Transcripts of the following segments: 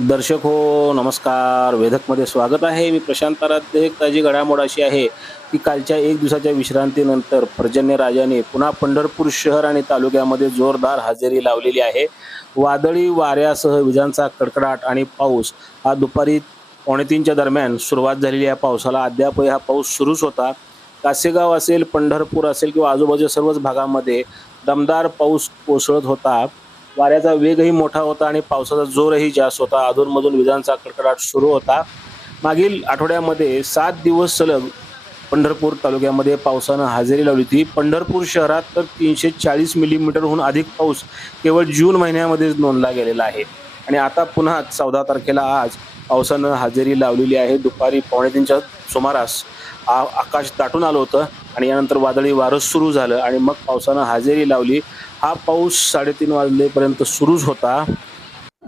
दर्शक हो नमस्कार. वेधकमध्ये स्वागत आहे. मी प्रशांत आराध्य. एक ताजी घडामोड अशी आहे की कालच्या एक दिवसाच्या विश्रांतीनंतर पर्जन्य राजाने पुन्हा पंढरपूर शहर आणि तालुक्यामध्ये जोरदार हजेरी लावलेली आहे. वादळी वाऱ्यासह विजांचा कडकडाट आणि पाऊस हा दुपारी पावणे तीनच्या दरम्यान सुरुवात झालेली या पावसाला अद्यापही हा पाऊस सुरूच होता. कासेगाव असेल पंढरपूर असेल किंवा आजूबाजूच्या सर्वच भागामध्ये दमदार पाऊस कोसळत होता. वाऱ्याचा वेगही मोठा होता आणि पावसाचा जोरही जास्त होता. अधूनमधून विजांचा कडकडाट सुरू होता. मागील आठवड्यामध्ये सात दिवस सलग पंढरपूर तालुक्यामध्ये पावसानं हजेरी लावली होती. पंढरपूर शहरात तर तीनशे चाळीस मिलीमीटरहून अधिक पाऊस केवळ जून महिन्यामध्येच नोंदला गेलेला आहे. आणि आता पुन्हा चौदा तारखेला आज पावसानं हजेरी लावलेली आहे. दुपारी पावणे तीनच्या सुमारास आ आकाश दाटून आलं होतं आणि यानंतर वादळी वारं सुरू झालं आणि मग पावसानं हजेरी लावली. हा पाऊस साडेतीन वाजलेपर्यंत सुरूच होता.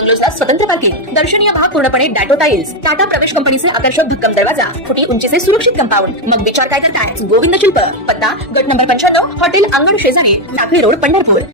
बंगलोजला स्वतंत्र पार्किंग दर्शनीय भाग पूर्णपणे डॅटो टाईल्स टाटा प्रवेश कंपनीचे आकर्षक भक्कम दरवाजा फुटी उंचीचे सुरक्षित कंपाऊंड. मग विचार काय करताय गोविंद शिल्प पत्ता गट नंबर पंच्याण्णव हॉटेल अंगण शेजारी टाकळी रोड पंढरपूर.